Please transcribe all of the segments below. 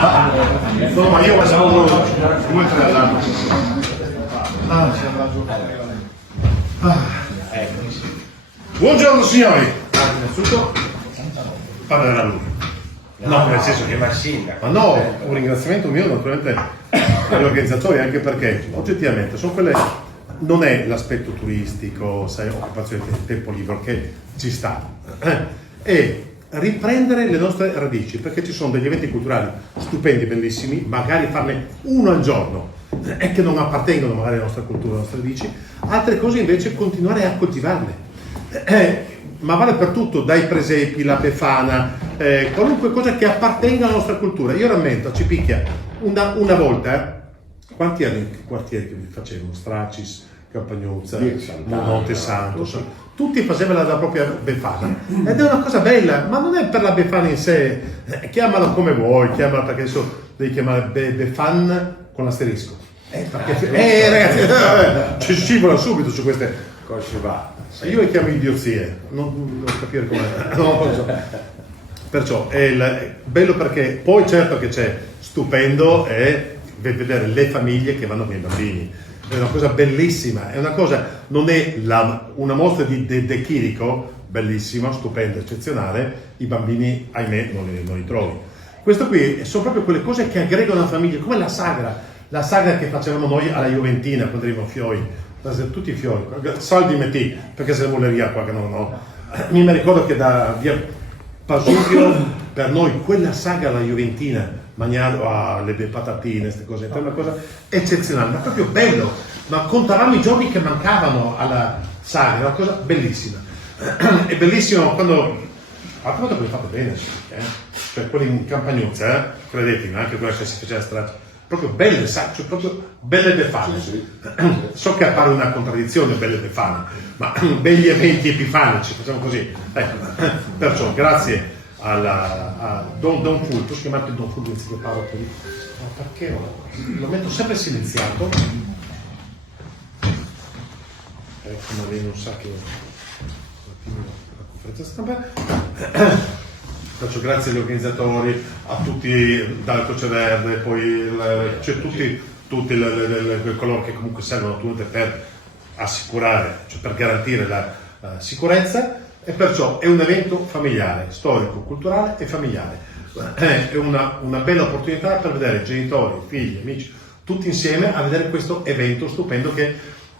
No, ma io passavo 2-3 all'anno. Buongiorno signori. Innanzitutto parlerà lui. No, nel senso che va il sindaco. Ma no, un ringraziamento mio naturalmente agli organizzatori, anche perché oggettivamente sono quelle, non è l'aspetto turistico, sai, occupazione del tempo libero che ci sta, è riprendere le nostre radici, perché ci sono degli eventi culturali stupendi, bellissimi, magari farne uno al giorno e che non appartengono magari alla nostra cultura, alle nostre radici, altre cose invece continuare a coltivarle. Ma vale per tutto, dai presepi, la Befana, qualunque cosa che appartenga alla nostra cultura. Io rammento, ci picchia, una volta, quanti erano i quartieri che vi facevano? Stracis, Campagnuzza, Monte Santo, tutti facevano la propria Befana, ed è una cosa bella, ma non è per la Befana in sé, chiamala come vuoi, chiamala, perché adesso devi chiamare Befan con l'asterisco, ragazzi, ci scivola subito su queste cose. Io le chiamo idiozie, non capire come. Non lo so. Perciò è bello, perché poi certo che c'è stupendo è vedere le famiglie che vanno con i bambini. È una cosa bellissima, è una cosa, non è una mostra di De Chirico, bellissima, stupenda, eccezionale, i bambini ahimè non li trovi. Questo qui sono proprio quelle cose che aggregano la famiglia, come la sagra che facevamo noi alla Juventina quando eravamo fioi. Tutti i fiori, soldi metti, perché se ne voleria qua che no. Mi ricordo che da via Pasuvio per noi quella saga alla Juventina, mangiare le patatine, queste cose, è una cosa eccezionale, ma proprio bello, ma contavamo i giorni che mancavano alla saga, è una cosa bellissima. È bellissimo quando voi fate bene, cioè quelli in Campagnuzza, credetemi, anche quella che si faceva strada, proprio belle, cioè proprio belle Befane. So che appare una contraddizione, belle Befane, ma begli eventi epifanici, facciamo così. Ecco. Perciò grazie a Don Fulvio, chiamate Don Fulvio anziché Paolo, perché lo metto sempre silenziato, come lei non sa che la conferenza stampa. Faccio grazie agli organizzatori, a tutti dalla Croce Verde, poi c'è tutti coloro che comunque servono per assicurare, cioè per garantire la sicurezza, e perciò è un evento familiare, storico, culturale e familiare. È una bella opportunità per vedere genitori, figli, amici, tutti insieme a vedere questo evento stupendo che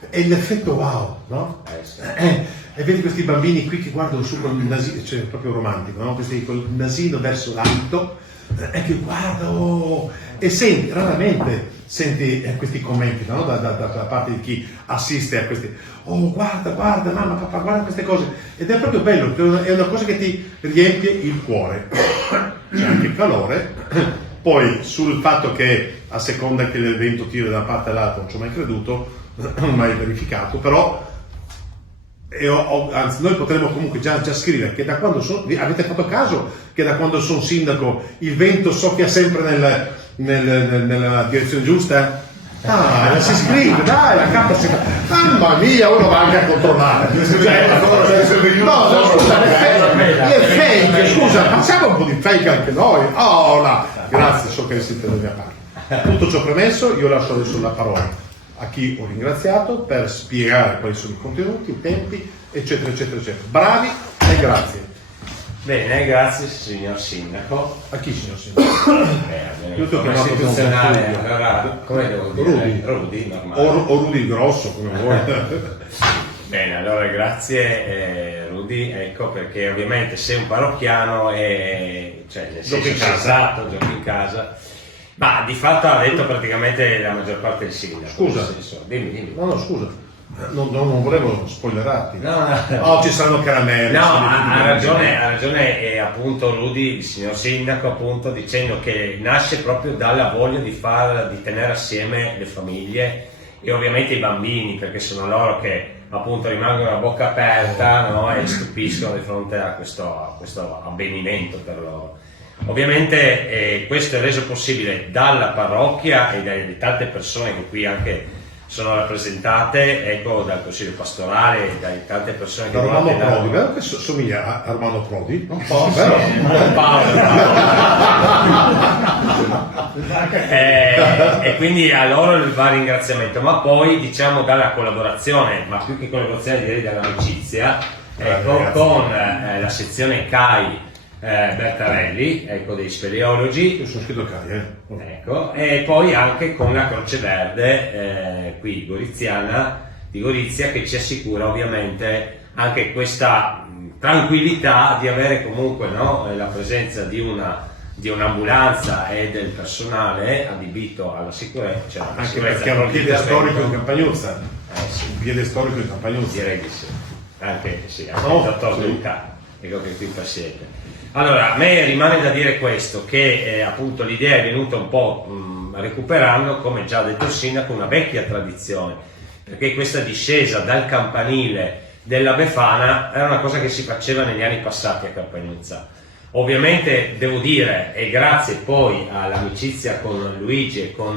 è l'effetto wow, no? E vedi questi bambini qui che guardano su con il nasino, cioè proprio romantico, no? Questi col nasino verso l'alto, e che guardano, e raramente senti questi commenti, no? da parte di chi assiste a questi, oh guarda mamma, papà, guarda queste cose, ed è proprio bello, è una cosa che ti riempie il cuore, c'è anche il calore, poi sul fatto che a seconda che l'evento tira da una parte all'altra non ci ho mai creduto, mai verificato, però anzi noi potremmo comunque già scrivere che da quando avete fatto caso che da quando sono sindaco il vento soffia sempre nella direzione giusta? Si scrive, dai, la carta si fa. Mamma mia, uno va anche a controllare. No, scusa, le fake, scusa, facciamo un po' di fake anche noi. Oh, no. Grazie, so che siete dalla mia parte. Tutto ciò premesso, io lascio adesso la parola a chi ho ringraziato per spiegare quali sono i contenuti, i tempi, eccetera, eccetera, eccetera. Bravi e grazie. Bene, grazie signor Sindaco. A chi signor Sindaco? Io ti ho chiamato istituzionale, allora, come devo dire? Rudy, normale. O Rudy grosso, come vuoi. Bene, allora grazie Rudy, ecco, perché ovviamente sei un parrocchiano e cioè nel senso sensato, giochi in casa. Ma di fatto ha detto praticamente la maggior parte del sindaco. Scusa. Dimmi. No, scusa. Non volevo spoilerarti. No. Ci saranno caramelle. No, ha ragione e appunto Rudy, il signor sindaco, appunto dicendo che nasce proprio dalla voglia di tenere assieme le famiglie e ovviamente i bambini, perché sono loro che appunto rimangono a bocca aperta, no? E stupiscono di fronte a questo avvenimento per loro. Ovviamente questo è reso possibile dalla parrocchia e dalle tante persone che qui anche sono rappresentate, ecco, dal Consiglio Pastorale e dalle tante persone che Romano Prodi, vero che somiglia a Romano Prodi? Un po', vero? Un po' Paolo. e quindi a loro il va ringraziamento, ma poi diciamo dalla collaborazione, ma più che collaborazione direi dall'amicizia, ecco, con la sezione CAI Bertarelli, ecco, dei speleologi. Io sono scritto CAI, Ecco, e poi anche con la Croce Verde qui goriziana di Gorizia, che ci assicura ovviamente anche questa tranquillità di avere comunque, no, la presenza di un'ambulanza e del personale adibito alla sicurezza, cioè anche perché hanno un piede storico in Campagnuzza. Sì. Un piede storico in Campagnuzza. Direi di sì, anche il dottor Luca, ecco che qui presiede. Allora, a me rimane da dire questo, che appunto l'idea è venuta un po' recuperando, come già detto il sindaco, una vecchia tradizione, perché questa discesa dal campanile della Befana era una cosa che si faceva negli anni passati a Campagnuzza. Ovviamente devo dire, e grazie poi all'amicizia con Luigi e con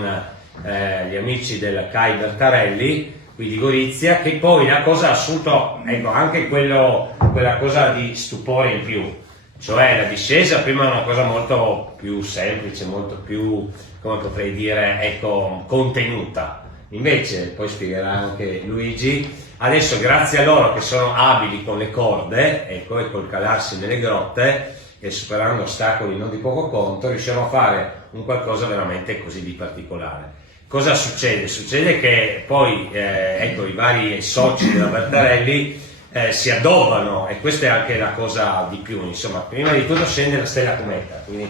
gli amici del CAI Bertarelli qui di Gorizia, che poi la cosa ha assunto, ecco, anche quella cosa di stupore in più, cioè la discesa prima era una cosa molto più semplice, molto più, come potrei dire, ecco, contenuta. Invece, poi spiegherà anche Luigi, adesso grazie a loro che sono abili con le corde, ecco, e col calarsi nelle grotte e superando ostacoli non di poco conto, riusciamo a fare un qualcosa veramente così di particolare. Cosa succede? Succede che poi ecco, i vari soci della Bertarelli si addobbano, e questa è anche la cosa di più, insomma, prima di tutto scende la stella cometa, quindi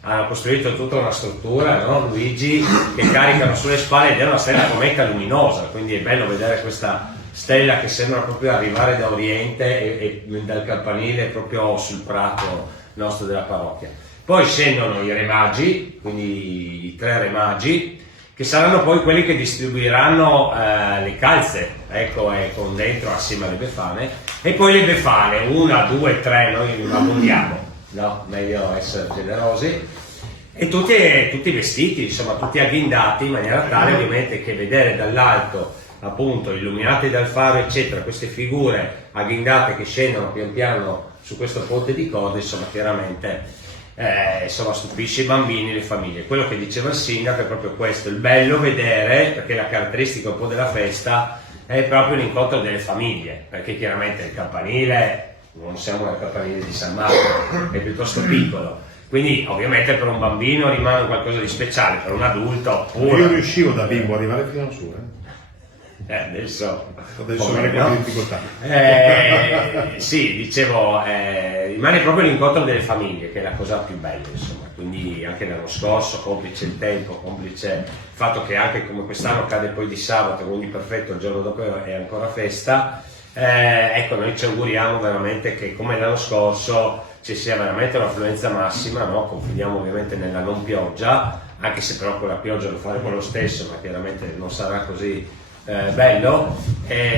hanno costruito tutta una struttura, no? Luigi, che caricano sulle spalle, ed è una stella cometa luminosa, quindi è bello vedere questa stella che sembra proprio arrivare da Oriente e dal campanile proprio sul prato nostro della parrocchia. Poi scendono i re magi, quindi i 3 re magi, che saranno poi quelli che distribuiranno le calze, ecco, e con dentro assieme alle befane, e poi le befane, 1, 2, 3, noi non abbondiamo, no? Meglio essere generosi, e tutti vestiti, insomma, tutti agghindati in maniera tale ovviamente che vedere dall'alto, appunto, illuminati dal faro, eccetera, queste figure agghindate che scendono pian piano su questo ponte di corde, insomma, chiaramente insomma, stupisce i bambini e le famiglie. Quello che diceva il sindaco è proprio questo, il bello vedere, perché la caratteristica un po' della festa è proprio l'incontro delle famiglie, perché chiaramente il campanile, non siamo nel campanile di San Marco, è piuttosto piccolo, quindi ovviamente per un bambino rimane qualcosa di speciale, per un adulto pure. Io riuscivo da bimbo ad arrivare fino a su, adesso qualche difficoltà. Sì, dicevo, rimane proprio l'incontro delle famiglie, che è la cosa più bella, insomma. Quindi anche l'anno scorso, complice il tempo, complice il fatto che anche come quest'anno cade poi di sabato, quindi perfetto, il giorno dopo è ancora festa, ecco, noi ci auguriamo veramente che come l'anno scorso ci sia veramente un'affluenza massima, no? Confidiamo ovviamente nella non pioggia, anche se però con la pioggia lo faremo lo stesso, ma chiaramente non sarà così bello.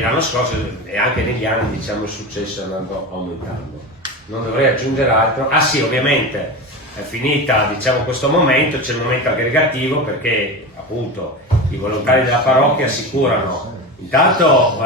L'anno scorso e anche negli anni, diciamo, il successo è andato aumentando. Non dovrei aggiungere altro. Ah sì, ovviamente è finita, diciamo, questo momento, c'è il momento aggregativo, perché appunto i volontari della parrocchia assicurano intanto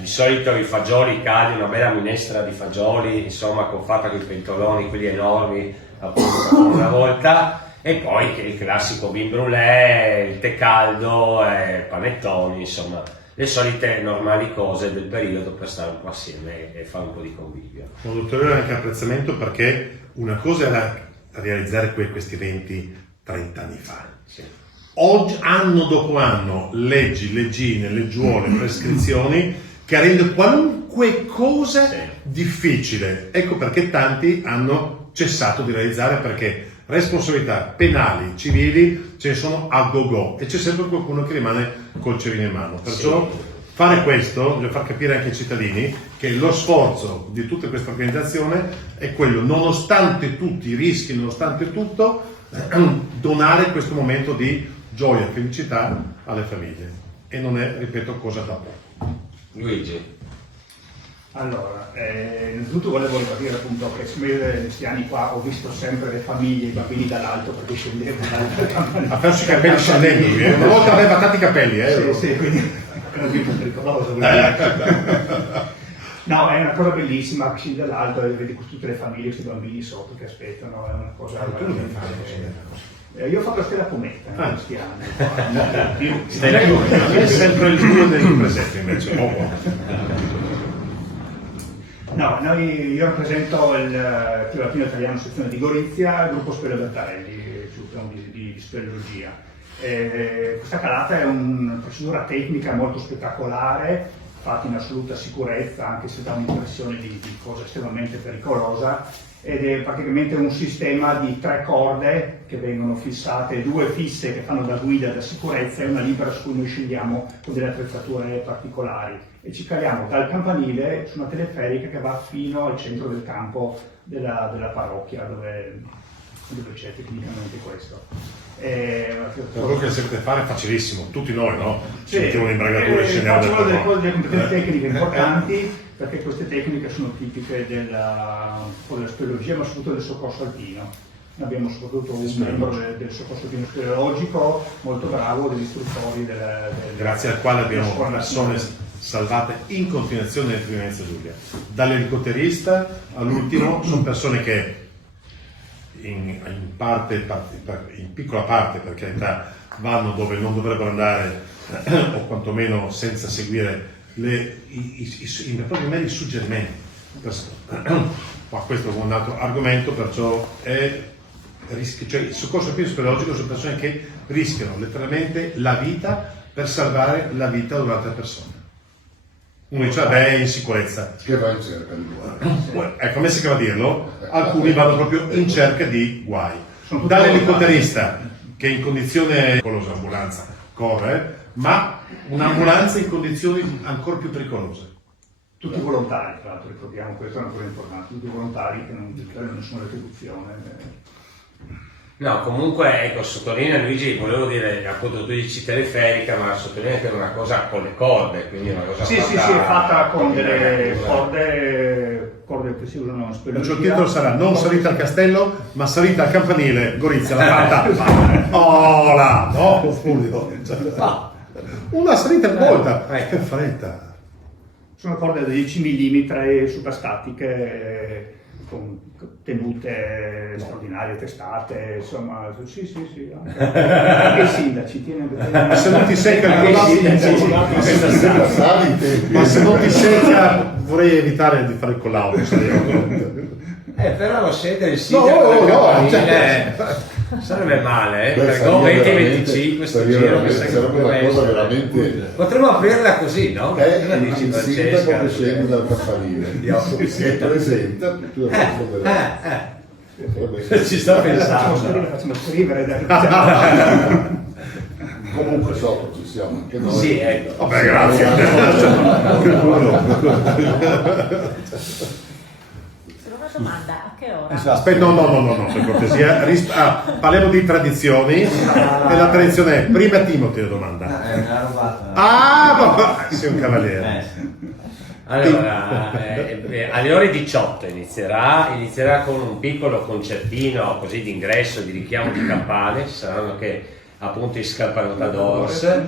di solito i fagioli caldi, una bella minestra di fagioli, insomma, fatta con i pentoloni, quelli enormi, appunto, come una volta. E poi il classico vin brûlé, il tè caldo, panettoni, insomma, le solite normali cose del periodo per stare un po' assieme e fare un po' di convivio. Un ulteriore anche apprezzamento, perché una cosa era realizzare questi eventi 30 anni fa. Sì. Oggi, anno dopo anno, leggine, leggiuole, prescrizioni che rendono qualunque cosa difficile. Ecco perché tanti hanno cessato di realizzare, perché responsabilità penali, civili, ce ne sono a go-go e c'è sempre qualcuno che rimane col cerino in mano. Perciò fare questo, voglio far capire anche ai cittadini che lo sforzo di tutta questa organizzazione è quello, nonostante tutti i rischi, nonostante tutto, donare questo momento di gioia, felicità alle famiglie. E non è, ripeto, cosa da poco. Luigi. Allora, innanzitutto volevo ribadire appunto che in questi anni qua ho visto sempre le famiglie, i bambini dall'alto, perché scendevano dal campanile. Ha perso i capelli scendendo, una volta aveva tanti capelli, Sì, quindi è un tipo pericoloso. No, è una cosa bellissima, che scendi dall'alto e vedi tutte le famiglie, questi bambini sotto che aspettano, è una cosa... Io ho fatto la Stella Cometa in questi anni. È sempre il due del presente invece. No, io rappresento il Club Latino Italiano sezione di Gorizia, il gruppo Spello Bertarelli, ci occupiamo di speleologia. Questa calata è una procedura tecnica molto spettacolare, fatta in assoluta sicurezza, anche se dà un'impressione di cosa estremamente pericolosa, ed è praticamente un sistema di 3 corde che vengono fissate, 2 fisse che fanno da guida da sicurezza e una libera su cui noi scendiamo con delle attrezzature particolari e ci caliamo dal campanile su una teleferica che va fino al centro del campo della parrocchia dove c'è tecnicamente questo. Quello che sapete fare è facilissimo, tutti noi, no? Ci Sì, mettiamo le imbragature e scendiamo facciamo delle dentro. competenze tecniche importanti perché queste tecniche sono tipiche della speleologia ma soprattutto del soccorso alpino. Noi abbiamo soprattutto un membro del soccorso alpino speleologico molto bravo, degli istruttori grazie al quale abbiamo persone salvate in continuazione nel Friuli Venezia Giulia. Dall'elicotterista all'ultimo sono persone che in piccola parte, per carità, vanno dove non dovrebbero andare o quantomeno senza seguire proprio i suggerimenti. Ma questo è un altro argomento, perciò cioè il soccorso alpino speleologico sono persone che rischiano letteralmente la vita per salvare la vita di un'altra persona. Uno dice, vabbè, è in sicurezza. Che va in cerca di guai. Ecco, a me si chiama dirlo, alcuni vanno proprio in cerca di guai. Dall'elicotterista, che in condizione con l'ambulanza corre, ma un'ambulanza in condizioni ancora più pericolose. Tutti volontari, tra l'altro, ricordiamo, questo è ancora importante, tutti volontari che non chiedono nessuna retribuzione. No, comunque, ecco, sottolinea Luigi, volevo dire, appunto tu dici teleferica, ma sottolinea che è una cosa con le corde, quindi è una cosa Sì, è fatta con delle corde che si usano in speleologia. Il titolo sarà non salita al castello, ma salita al campanile, Gorizia, la fatta. Oh là, no, subito. Una salita in volta, che fretta. Sono corde da 10 mm superstatiche, con tenute straordinarie, testate, insomma, sì, anche i sindaci Ma se non ti secca il ma se non ti secca vorrei evitare di fare il collaudo. Però lo siete il sindaco sarebbe male, per Go 2025 questo giro che sarebbe una cosa veramente. Potremmo aprirla così, no? È Cosa dici, il sindaco Francesca? che scende dal campanile, si presenta, tu Ci sto pensando. Facciamo scrivere. comunque sopra ci siamo anche noi. Sì, ecco. Vabbè, grazie. Domanda, a che ora? Aspetta, no, per cortesia. Parliamo di tradizioni e la tradizione è prima Timothy la domanda. È una roba. Sei un cavaliere. Allora, alle ore 18 inizierà con un piccolo concertino così di ingresso, di richiamo di campane, ci saranno anche appunto i Scalpanotadors,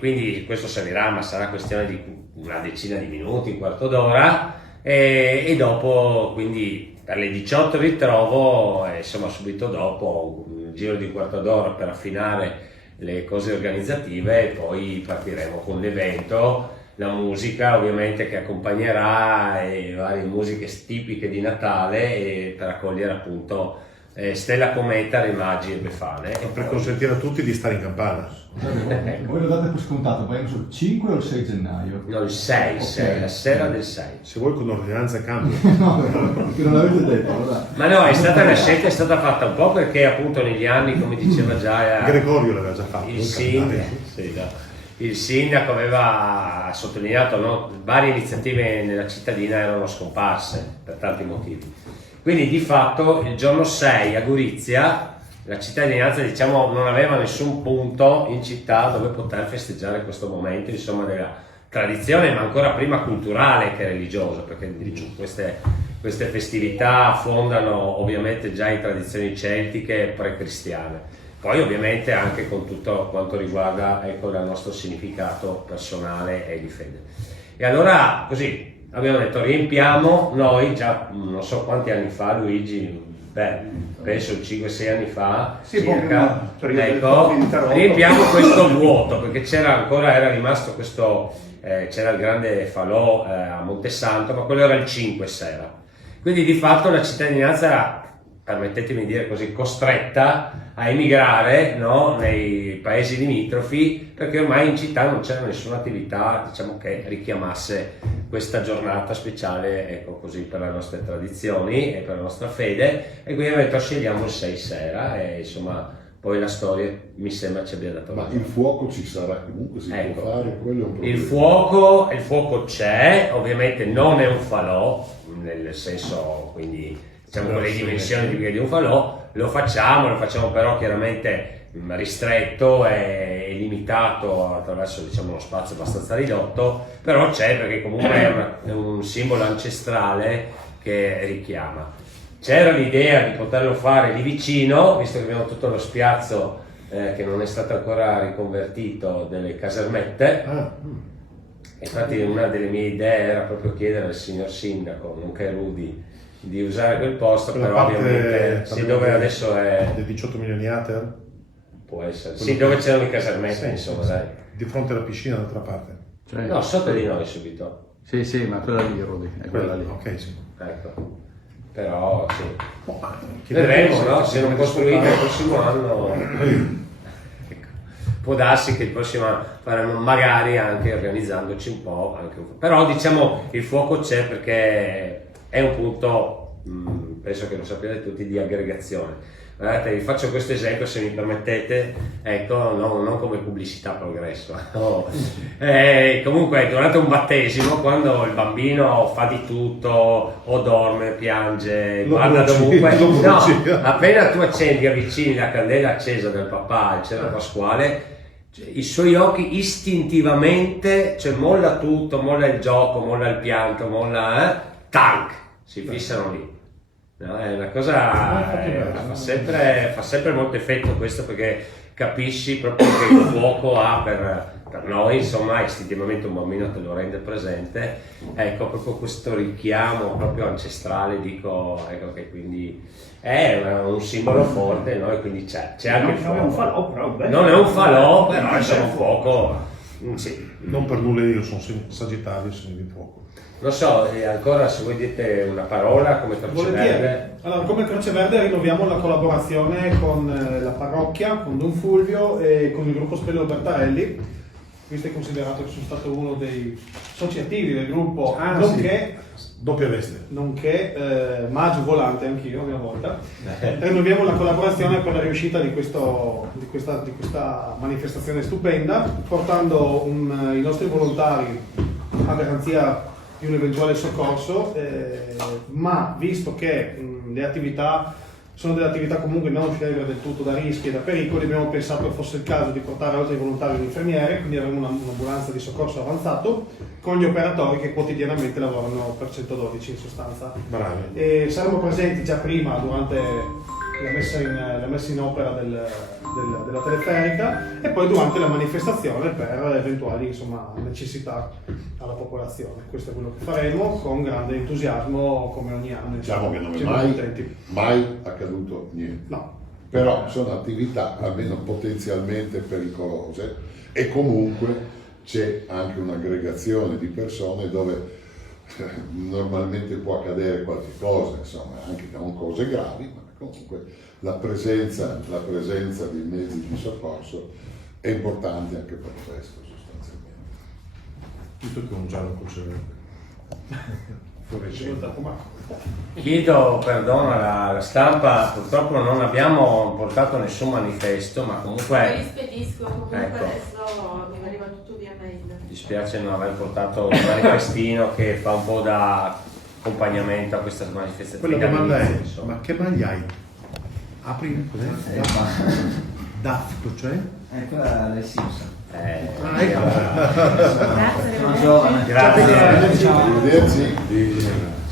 quindi questo servirà, ma sarà questione di una decina di minuti, un quarto d'ora. E dopo, quindi per le 18 ritrovo, insomma subito dopo un giro di un quarto d'ora per affinare le cose organizzative e poi partiremo con l'evento, la musica ovviamente che accompagnerà e varie musiche tipiche di Natale e per accogliere appunto Stella Cometa, Re Magi e Befane. E Per consentire a tutti di stare in campana. Voi lo date per scontato, poi sul 5 o il 6 gennaio? No, il 6, la sera del 6. Se vuoi con ordinanza cambia. No, perché non l'avete detto, allora. Ma no, è stata una scelta, è stata fatta un po' perché appunto negli anni, come diceva già Gregorio l'aveva già fatto. il sindaco aveva sottolineato, no, varie iniziative nella cittadina erano scomparse per tanti motivi. Quindi di fatto il giorno 6 a Gorizia la cittadinanza, diciamo, non aveva nessun punto in città dove poter festeggiare questo momento, insomma, della tradizione, ma ancora prima culturale che religiosa, perché queste festività affondano ovviamente già in tradizioni celtiche e pre-cristiane. Poi ovviamente anche con tutto quanto riguarda, ecco, il nostro significato personale e di fede. E allora così abbiamo detto riempiamo noi già non so quanti anni fa, Luigi, penso 5-6 anni fa, Sì, circa, ecco, riempiamo questo vuoto, perché era rimasto questo, c'era il grande falò a Montesanto, ma quello era il 5 sera. Quindi di fatto la cittadinanza era, permettetemi di dire così, costretta a emigrare, no, nei paesi limitrofi, perché ormai in città non c'era nessuna attività, diciamo, che richiamasse questa giornata speciale, ecco, così, per le nostre tradizioni e per la nostra fede, e quindi abbiamo detto scegliamo il 6 sera e insomma poi la storia mi sembra ci abbia dato Ma ragione. il fuoco ci sarà comunque, si Ecco. può fare, quello è un problema. Il fuoco c'è, ovviamente non è un falò, nel senso, quindi diciamo con le dimensioni tipiche di un falò, lo facciamo però chiaramente ristretto e limitato attraverso, diciamo, uno spazio abbastanza ridotto, però c'è, perché comunque è un simbolo ancestrale che richiama. C'era l'idea di poterlo fare lì vicino, visto che abbiamo tutto lo spiazzo che non è stato ancora riconvertito, delle casermette. Infatti una delle mie idee era proprio chiedere al signor sindaco, nonché Rudy, di usare quel posto, Quella però parte, ovviamente sì, dove adesso è, dei 18 milioni ATER, può essere, quello sì, dove che- c'erano i casermette, sì, insomma, sì, dai. di fronte alla piscina dall'altra parte. Cioè, No, sotto di noi subito, sì, sì, ma quella lì, Rudy, è quella lì. Ok, sì. ecco. Però sì. Chi Vedremo, deve- no? Se non costruite il ascoltare- prossimo anno, ecco, può darsi che il prossimo anno faremo, magari anche organizzandoci un po', però diciamo il fuoco c'è perché è un punto, penso che lo sappiate tutti, di aggregazione. Guardate, vi faccio questo esempio, se mi permettete, ecco, non come pubblicità progresso. No. Comunque durante un battesimo, quando il bambino fa di tutto, o dorme, piange, Lo guarda bruci, dovunque, lo no, bruci. appena tu accendi, avvicini la candela accesa del papà, il cielo pasquale, cioè, i suoi occhi istintivamente, cioè molla tutto, molla il gioco, molla il pianto, tac, si fissano lì. No, è una cosa, fa sempre molto effetto questo, perché capisci proprio che il fuoco ha per noi, insomma, istintivamente un bambino te lo rende presente, ecco, proprio questo richiamo proprio ancestrale, dico, ecco, che quindi è un simbolo forte, no? E quindi c'è anche il fuoco. Non è un falò, però bello. Non è un falò, però insomma un fuoco, sì. Non per nulla io sono sagittario, segno di fuoco. Non so, ancora se voi dite una parola come Croce Volentieri. Verde. Allora, come Croce Verde rinnoviamo la collaborazione con la parrocchia, con Don Fulvio e con il gruppo Spello Bertarelli. Questo è considerato che sono stato uno dei soci attivi del gruppo, Doppia veste. nonché maggio volante anch'io a mia volta. Rinnoviamo la collaborazione per la riuscita di questa manifestazione stupenda, portando i nostri volontari a garanzia di un eventuale soccorso, ma visto che le attività sono delle attività comunque non scevre del tutto da rischi e da pericoli, abbiamo pensato che fosse il caso di portare oltre ai volontari un infermiere, quindi avremo un'ambulanza di soccorso avanzato con gli operatori che quotidianamente lavorano per 112 in sostanza. Bravi. E saremo presenti già prima durante la messa in opera della teleferica e poi durante la manifestazione per eventuali, insomma, necessità alla popolazione. Questo è quello che faremo con grande entusiasmo come ogni anno. Diciamo che non è Siamo contenti. mai accaduto niente. No. Però sono attività almeno potenzialmente pericolose e comunque c'è anche un'aggregazione di persone dove normalmente può accadere qualche cosa, insomma, anche non cose gravi, ma comunque la presenza di mezzi di soccorso è importante anche per questo, sostanzialmente. Tutto che un giallo Croce Verde. Chiedo perdono alla stampa, purtroppo non abbiamo portato nessun manifesto, ma Poi comunque li spedisco, comunque Ecco. adesso mi arriva tutto via mail. mi dispiace non aver portato un manifestino che fa un po' da accompagnamento a questa manifestazione. Quella domanda è, Insomma. ma che maglia hai? Apri, cos'è? DAF, cioè? Quella del Simpson. Ah, ecco. Grazie, Sono arrivederci. giovane. Grazie. Arrivederci.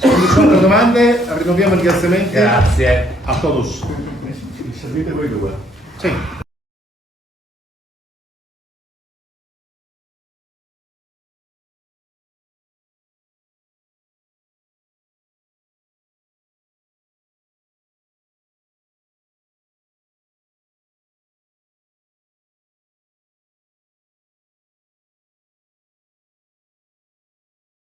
Se non ci sono altre domande, rinnoviamo i ringraziamenti Grazie. a todos. Servite voi due. Sì.